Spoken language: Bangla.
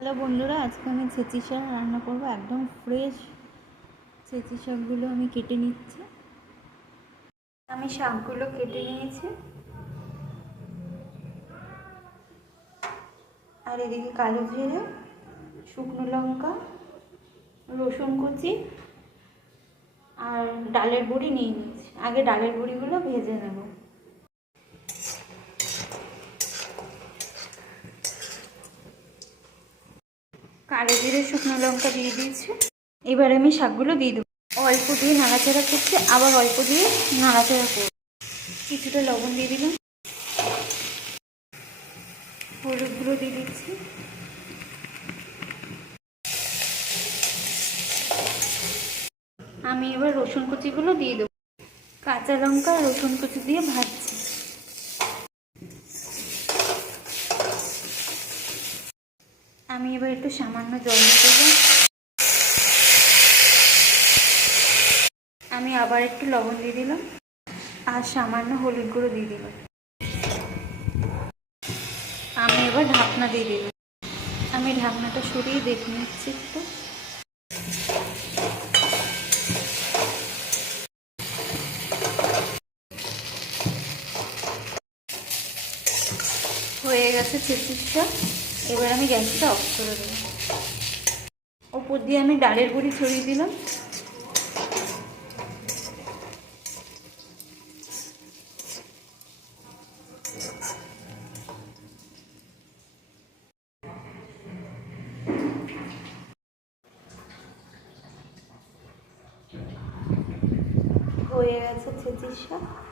হ্যালো বন্ধুরা, আজকে আমি ছেঁচি শাক রান্না করবো। একদম ফ্রেশ ছেঁচি শাকগুলো আমি কেটে নিচ্ছি। আমি শাকগুলো কেটে নিয়েছি, আর এদিকে কালো জিরে, শুকনো লঙ্কা, রসুন কুচি আর ডালের বড়ি নিয়ে নিচ্ছি। আগে ডালের বড়িগুলো ভেজে নেব। কালো জিরে, শুকনো লঙ্কা দিয়ে দিয়েছি। এবার আমি শাকগুলো দিয়ে দেবো। অল্প দিয়ে নাড়াচাড়া করছি, আবার অল্প দিয়ে নাড়াচাড়া করব। কিছুটা লবণ দিয়ে দিলাম, হলুদ গুঁড়ো দিয়ে দিচ্ছি, আমি এবার রসুন কুচিগুলো দিয়ে দেবো। কাঁচা লঙ্কা রসুন কুচি দিয়ে ভাজছি। আমি এবার একটু সামান্য জল দেবো। আমি আবার একটু লবণ দিয়ে দিলাম আর সামান্য হলুদ গুঁড়ো দিয়ে দিলাম। আমি এবার ঢাকনা দিয়ে দিলাম। আমি ঢাকনাটা সরিয়ে দেখে নিচ্ছি একটু। হয়ে গেছে ছেঁচির শাক। এবার আমি গ্যাসটা অফ করে দেবো। ওপর দিয়ে আমি ডালের বড়ি ছড়িয়ে দিলাম। হয়ে গেছে ছেঁচির শাক।